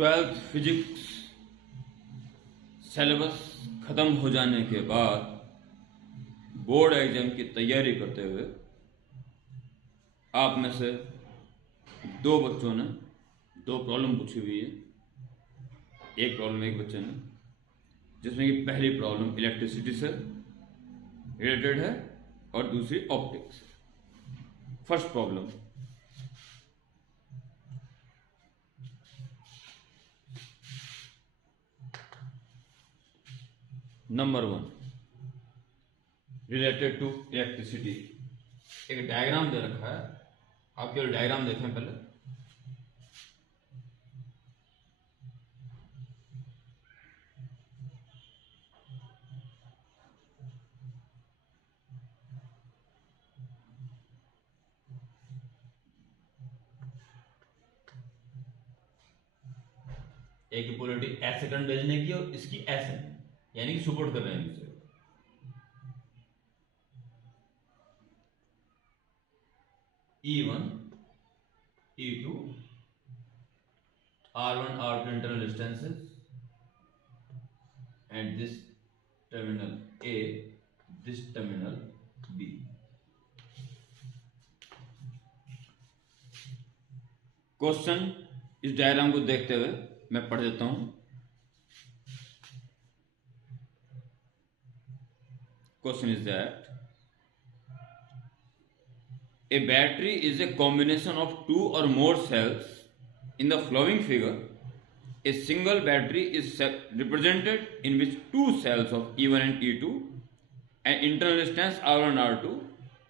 Twelfth physics syllabus ख़त्म हो जाने के बाद बोर्ड एग्जाम की तैयारी करते हुए आप में से दो बच्चों ने दो प्रॉब्लम पूछी हुई है। एक प्रॉब्लम एक बच्चे ने, जिसमें कि पहली प्रॉब्लम इलेक्ट्रिसिटी से रिलेटेड है और दूसरी optics. First problem, number 1 related to electricity. एक डायग्राम दे रखा है, आप केवल डायग्राम देखें पहले। एक की पोलरिटी ऐसे करंट भेजने की और इसकी ऐसे, यानी कि सपोर्ट कर रहे हैं दूसरे। E1, E2, R1, R2 internal distances, and this terminal A, this terminal B. Question इस डायग्राम को देखते हुए मैं पढ़ देता हूं। Question is that a battery is a combination of two or more cells. In the following figure, a single battery is represented in which two cells of E1 and E2 and internal distance R1 and R2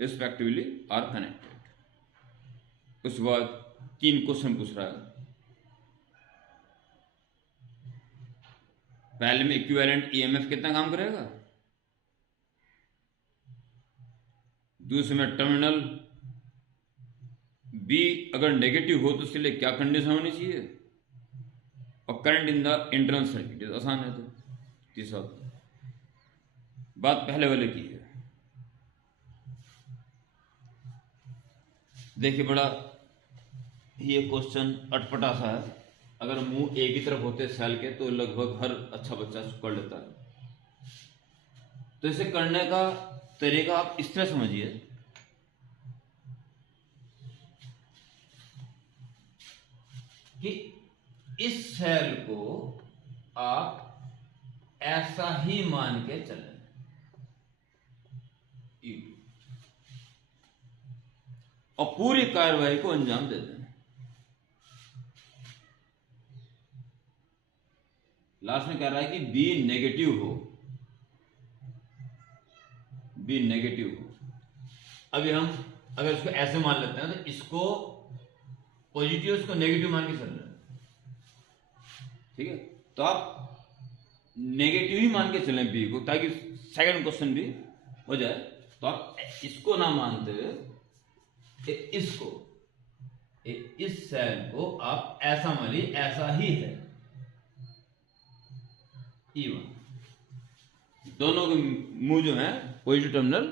respectively are connected. उसके बाद तीन question पूछ रहा है। पहले में equivalent EMF कितना काम करेगा, दूसरे में टर्मिनल बी अगर नेगेटिव हो तो उसके लिए क्या कंडीशन होनी चाहिए, और current in the internal circuit. आसान है। तो तीसरा बात पहले वाले की है। देखिए, बड़ा ये क्वेश्चन अटपटा सा है। अगर मुंह एक ही तरफ होते सेल के तो लगभग हर अच्छा बच्चा कर लेता है। तो इसे करने का तरीका आप इस तरह समझिए कि इस सेल को आप ऐसा ही मान के चलें, और पूरी कार्रवाई को अंजाम दे दें। लास्ट में कह रहा है कि बी नेगेटिव हो, बी नेगेटिव हो। अभी हम अगर इसको ऐसे मान लेते हैं तो इसको पॉजिटिव, इसको नेगेटिव मान के चल रहे हैं। ठीक है, तो आप नेगेटिव ही मान के चलें बी को, ताकि सेकंड क्वेश्चन भी हो जाए। तो आप इसको ना मानते हुए इसको, इस सेल को आप ऐसा मानिए, ऐसा ही है E1। दोनों के मुंह जो है पॉजिटिव टर्मिनल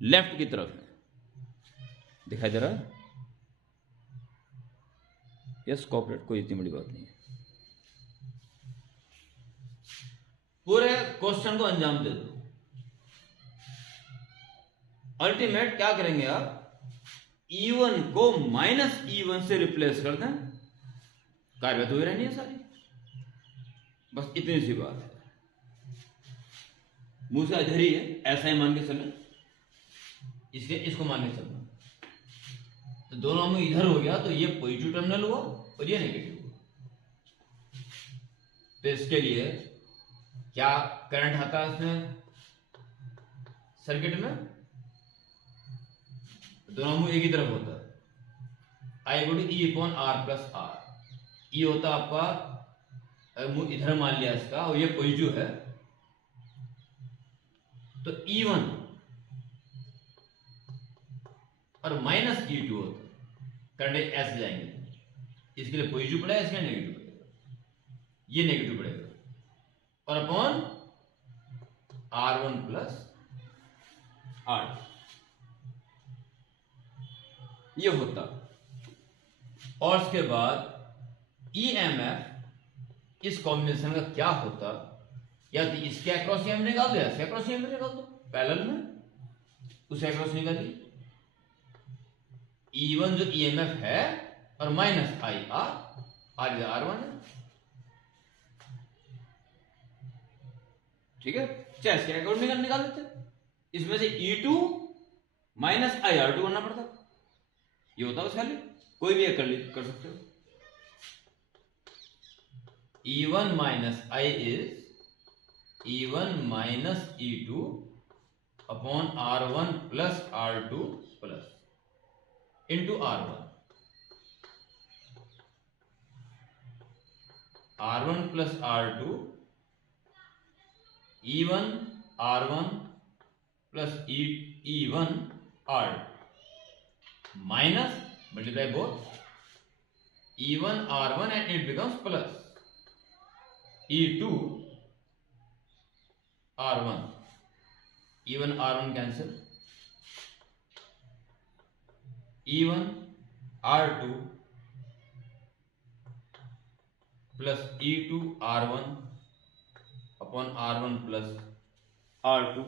लेफ्ट की तरफ है, दिखाई दे रहा है। यस, कॉपरेट, कोई इतनी बड़ी बात नहीं है। पूरे क्वेश्चन को अंजाम दे दो। अल्टीमेट क्या करेंगे आप, E1 को -E1 से रिप्लेस कर दें, कार्य तो ही रहनी है सारी। बस इतनी सी बात है। मुंह से इधर ही है, ऐसा ही मान के चलें, इसलिए इसको मान के चलना। तो दोनों में इधर हो गया तो ये पॉजिटिव टर्मिनल हुआ और ये नेगेटिव हुआ। तो इसके लिए क्या करंट आता है इसमें सर्किट में, दोनों मुंह एक ही तरफ होता है। I = E/R+R। E होता आपका, मुंह इधर मान लिया इसका, और ये पॉजिटिव है, तो E1 और -E2 होता है। करंट ऐसे जाएंगे, इसके लिए पॉजिटिव पड़ेगा, इसके लिए नेगेटिव पड़ेगा, ये नेगेटिव पड़ेगा, और अपॉन R1 + R2 ये होता। और उसके बाद EMF इस कॉम्बिनेशन का क्या होता, या तो इसके अक्रॉस EMF निकाल दो या इसके अक्रॉस EMF निकाल दो, पैरेलल में उसे अक्रॉस निकालिए। E1 जो EMF है और माइनस IR, R1 है, ठीक है। चाहे इसके अकॉर्डिंग निकाल देते, इसमें से E2 माइनस IR2 करना पड़ता, ये होता है उसका वैल्यू, कोई भी एक कर सकते हो। E1 minus I is E1 minus E2 upon R1 plus R2 plus into R1 plus R2, E1 R1 plus E1 R2 minus multiply both E1 R1 and it becomes plus E2 R1, E1 R1 cancel, E1 R2 plus E2 R1 upon R1 plus R2,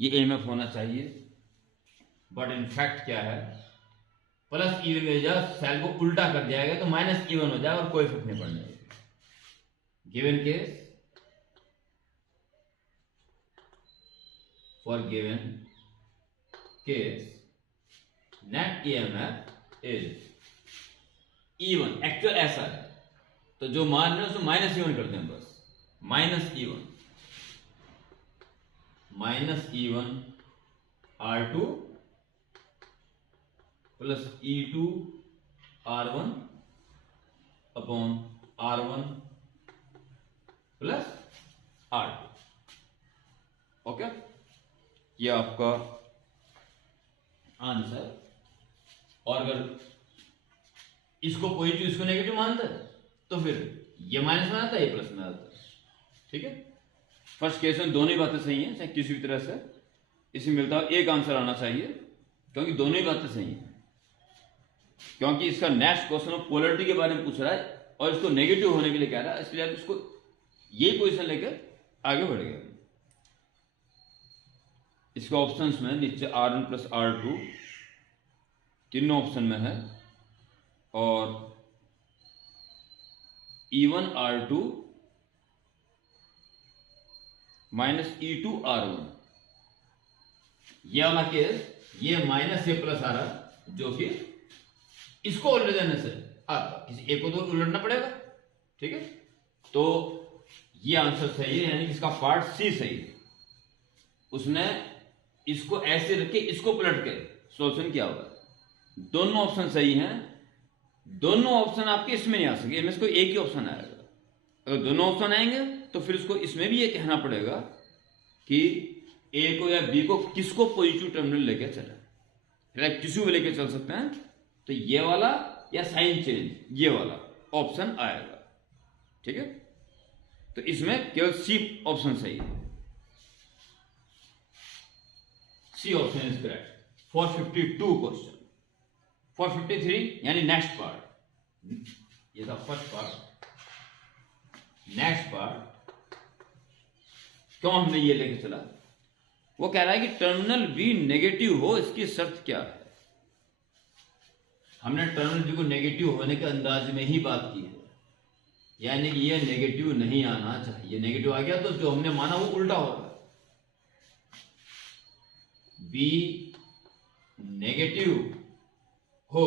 ये EMF होना चाहिए। But in fact क्या है, plus E1 में जा cell को उल्टा कर दिया गया तो माइनस E1 हो जाएगा और कोई फर्क नहीं पड़ने। Given case, for given case net EMF is E1, actual ऐसा है तो जो मान रहे हैं उसको माइनस E1 करते हैं, बस minus E1 R2 plus E2 R1 upon R1 plus R2, okay. ये आपका आंसर। और अगर इसको पॉजिटिव इसको नेगेटिव मानता है तो फिर ये माइनस में आता है, ये प्लस में आता है, ठीक है। फर्स्ट केस में दोनों ही बातें सही हैं, चाहे किसी भी तरह से इसे मिलता है एक आंसर आना चाहिए, क्योंकि दोनों ही बातें सही हैं। क्योंकि इसका नेक्स्ट क्वेश्चन पोलरिटी के बारे में पूछ रहा है और इसको नेगेटिव होने के लिए कह रहा है, इसलिए इसको यही पोजीशन लेकर आगे बढ़ गया। इसके ऑप्शंस में नीचे R1 प्लस R2 तीनों ऑप्शन में है, और E1 R2 minus E2 R1, ये वाला केस ये माइनस से प्लस आ रहा, जो कि इसको उलट देने से आता, किसी एक को तो उलटना पड़ेगा, ठीक है। तो ये आंसर सही है, यानी कि इसका पार्ट सी सही है। उसने इसको ऐसे रख के इसको पलट के सॉल्यूशन किया होगा। दोनों ऑप्शन सही हैं, दोनों ऑप्शन आपके इसमें नहीं आ सके, इनमें से कोई एक ही ऑप्शन आएगा। अगर दोनों ऑप्शन आएंगे तो फिर उसको इसमें भी ये कहना पड़ेगा कि ए को या बी को किसको पॉजिटिव टर्मिनल लेके चले, फिर किसी को लेके चल सकते हैं, तो ये वाला या साइन चेंज ये वाला ऑप्शन आएगा, ठीक है। तो इसमें केवल सी ऑप्शन सही है, C option is correct for 52 question. For 53 यानी नेक्स्ट पार्ट, ये था फर्स्ट पार्ट। नेक्स्ट पार्ट क्यों हमने ये लेके चला, वो कह रहा है कि टर्मिनल बी नेगेटिव हो, इसकी शर्त क्या है। हमने टर्मिनल बी को नेगेटिव होने के अंदाज में ही बात की है, यानी कि ये नेगेटिव नहीं आना चाहिए। नेगेटिव आ गया तो जो हमने माना वो उल्टा होगा। बी नेगेटिव हो,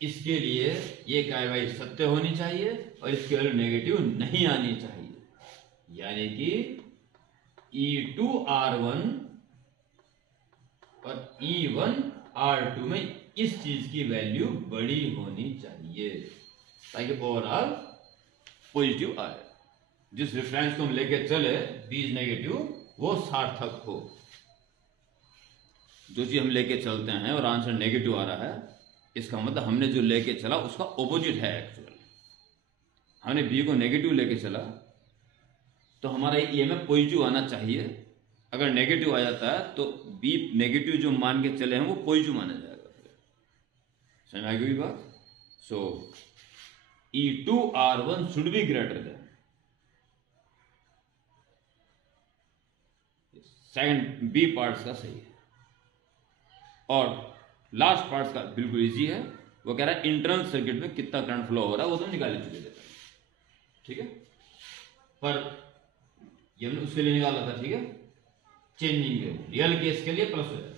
इसके लिए ये कार्रवाई सत्य होनी चाहिए और इसके वैल्यू नेगेटिव नहीं आनी चाहिए, यानी कि E2 R1 और E1 R2 में इस चीज की वैल्यू बड़ी होनी चाहिए ताकि ओवरऑल पॉजिटिव आए। जिस रेफरेंस को हम लेके चले बी इज नेगेटिव वो सार्थक हो। जो चीज हम लेके चलते हैं और आंसर नेगेटिव आ रहा है, इसका मतलब हमने जो लेके चला उसका ऑपोजिट है। एक्चुअल हमने बी को नेगेटिव लेके चला तो हमारा EMF पॉजिटिव आना चाहिए। अगर नेगेटिव आ जाता है तो बी नेगेटिव जो मान के चले हैं वो पॉजिटिव माना जाएगा। समझ में आ गई बात। So E2R1 should be greater than, second B parts का सही है। और लास्ट पार्ट्स का बिल्कुल इजी है, वो कह रहा है इंटरनल सर्किट में कितना करंट फ्लो हो रहा है, वो तो निकाल ही चुके थे, ठीक है। पर ये हमने उसके लिए निकाला था, ठीक है, चेंजिंग के रियल केस के लिए प्लस हो जाता है।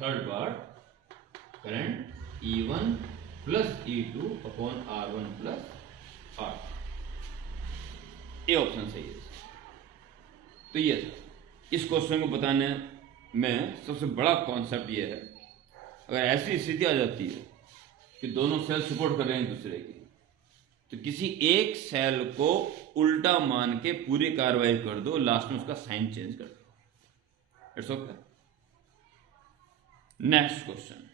Third part current E1 plus E2 upon R1 plus R, ये ऑप्शन सही है। तो ये था, इस क्वेश्चन को बताने में सबसे बड़ा कॉन्सेप्ट ये है, अगर ऐसी स्थिति आ जाती है कि दोनों सेल सपोर्ट कर रहे हैं दूसरे की, तो किसी एक सेल को उल्टा मान के पूरी कार्रवाई कर दो, लास्ट में उसका साइन चेंज कर दो, इट्स ओके। नेक्स्ट क्वेश्चन,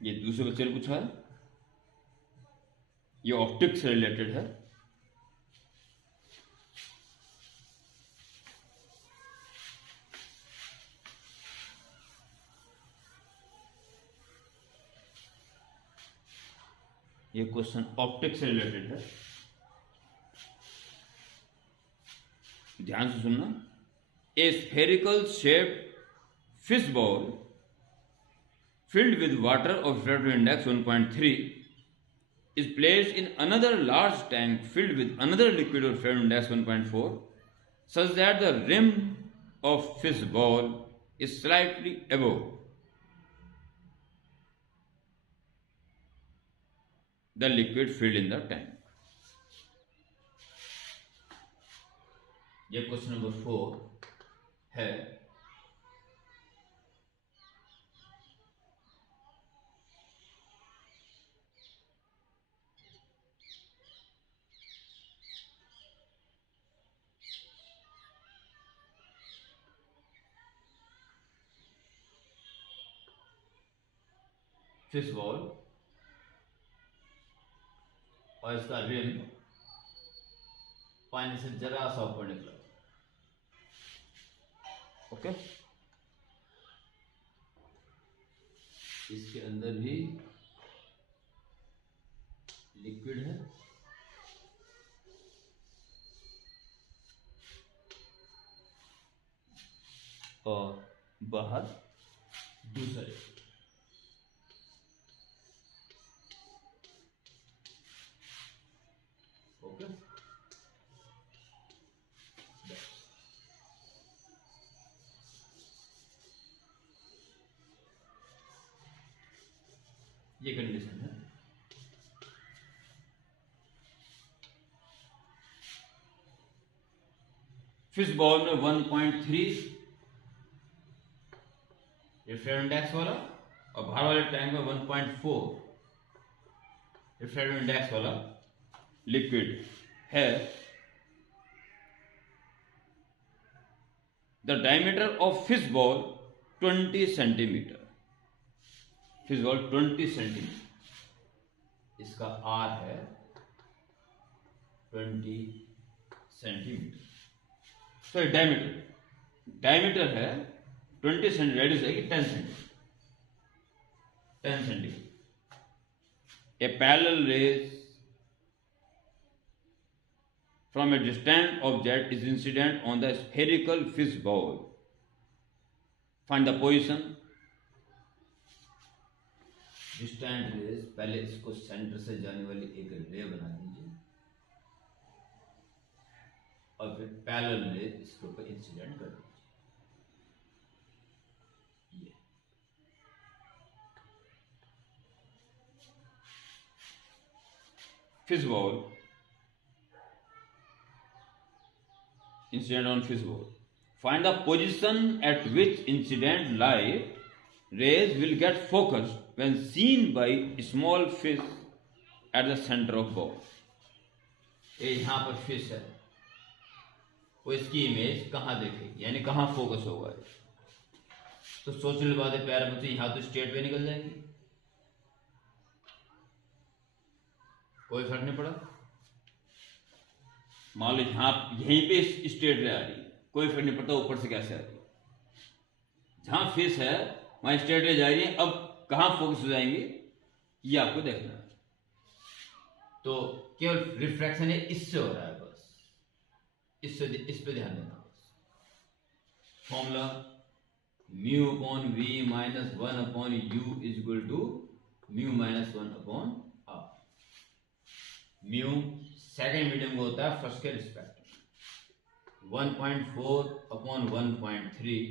ये दूसरे बच्चे ने पूछा है, ये ऑप्टिक्स से रिलेटेड है। ये क्वेश्चन ऑप्टिक्स से रिलेटेड है, ध्यान से सुनना। ए spherical shaped fish ball filled with water of refractive index 1.3 is placed in another large tank filled with another liquid of refractive index 1.4 such that the rim of fish ball is slightly above the liquid filled in the tank. ये question number 4 है। Fish ball और इसका rim पानी से जरा सा ऊपर निकला, ओके। इसके अंदर भी लिक्विड है और बाहर दूसरा लिक्विड, ओके। ये कंडीशन है। फिश बॉल में 1.3 रिफ्रैक्टिव इंडेक्स वाला और बाहर वाले टैंक में 1.4 रिफ्रैक्टिव इंडेक्स वाला लिक्विड है। The diameter of fish ball 20 centimetre, fish ball 20 centimetre, इसका आर है 20 सेंटीमीटर। सॉरी डायमीटर है 20 सेंटीमीटर, रेडियस है कि 10 centimetre, 10 centimetre. A parallel raise from a distant object is incident on the spherical fish bowl. Find the position. Distant rays, पहले इसको centre से जाने वाली एक रे बना दीजिए और फिर पैरेलल रे इसके ऊपर इंसिडेंट कर दीजिए। Fish ball, incident on fish bowl. Find the position at which incident light rays will get focused when seen by small fish at the center of bowl. ये यहाँ पर फिश है, वो इसकी इमेज कहाँ देखेगी, यानी कहाँ फोकस होगा। तो सोचने के बाद प्यारे बच्चे यहाँ तो स्ट्रेट वे निकल जाएगी, कोई फर्क नहीं पड़ा। मान लो यहीं पे स्ट्रेट रे आ रही है, कोई फर्क नहीं पड़ता ऊपर से कैसे आ रही है। जहां फिश है वहां स्ट्रेट रे जा रही है। अब कहाँ फोकस हो जाएंगे ये आपको देखना है। तो केवल रिफ्रैक्शन है इससे हो रहा है, बस इससे इस पे ध्यान देना। बस formula mu upon v minus 1 upon u is equal to mu minus 1 upon r. Mu second medium को होता है फर्स्ट के रिस्पेक्ट में। 1.4 upon 1.3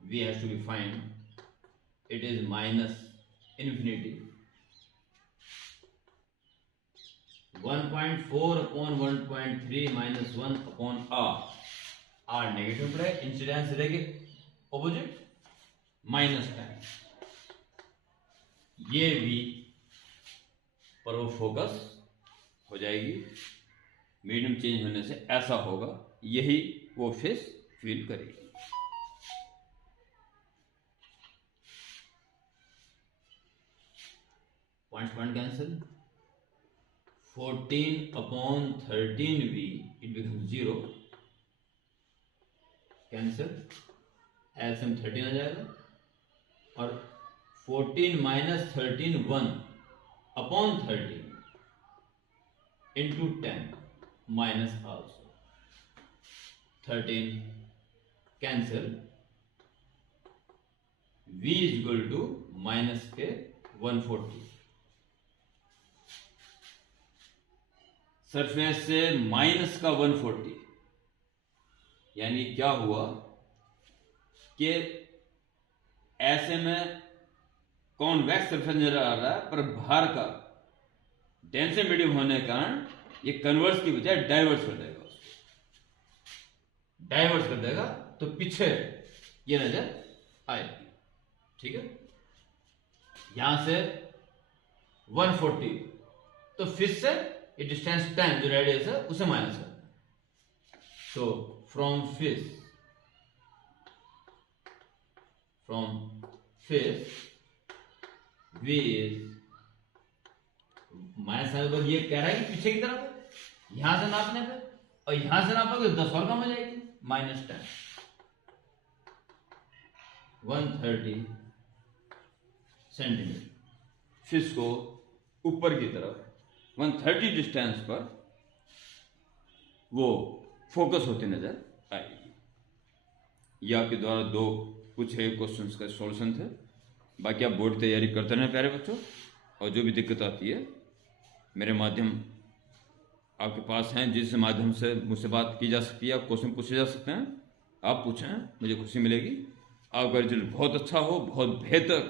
we has to be find, it is minus infinity। 1.4 upon 1.3 minus 1 upon r negative पड़े, incidence रहेगी opposite minus 10। ये भी पर वो फोकस हो जाएगी, मीडियम चेंज होने से ऐसा होगा, यही वो फेस फील करेगी। Point cancel. 14 upon 13v it become 0, cancel, LCM 13 आ जाएगा। और 14 minus 13 1 upon 13 into 10 minus also 13 cancel, v is equal to minus के 140। सरफेस से माइनस का 140 यानी क्या हुआ कि ऐसे में कॉन्वेक्स सरफेस नजर आ रहा है, पर बाहर का डेंसर मीडियम होने के कारण ये कन्वर्स की बजाय डाइवर्स कर देगा, डाइवर्स कर देगा, तो पीछे ये नजर आएगी। ठीक है, यहां से 140 तो फिर से ये डिस्टेंस 10 जो रेडियस है उसे माइनस करना है। तो फ्रॉम फिश वी इज माइनस लगभग, ये कह रहा है कि पीछे की तरफ यहां से नापने पे, और यहां से नापोगे 10 और कम हो जाएगी, माइनस 10। 130 सेंटीमीटर फिश को ऊपर की तरफ 130 डिस्टेंस पर वो फोकस होते नजर आएगी। ये आपके द्वारा दो पूछे क्वेश्चंस का सॉल्यूशन थे। बाकी आप बोर्ड तैयारी करते रहें प्यारे बच्चों, और जो भी दिक्कत आती है मेरे माध्यम आपके पास हैं, जिस माध्यम से मुझसे बात की जा सकती है, आप क्वेश्चन पूछे जा सकते हैं, आप पूछें, मुझे खुशी मिलेगी। आपका रिजल्ट बहुत अच्छा हो, बहुत बेहतर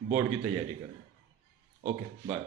बोर्ड की तैयारी करें। Okay, bye.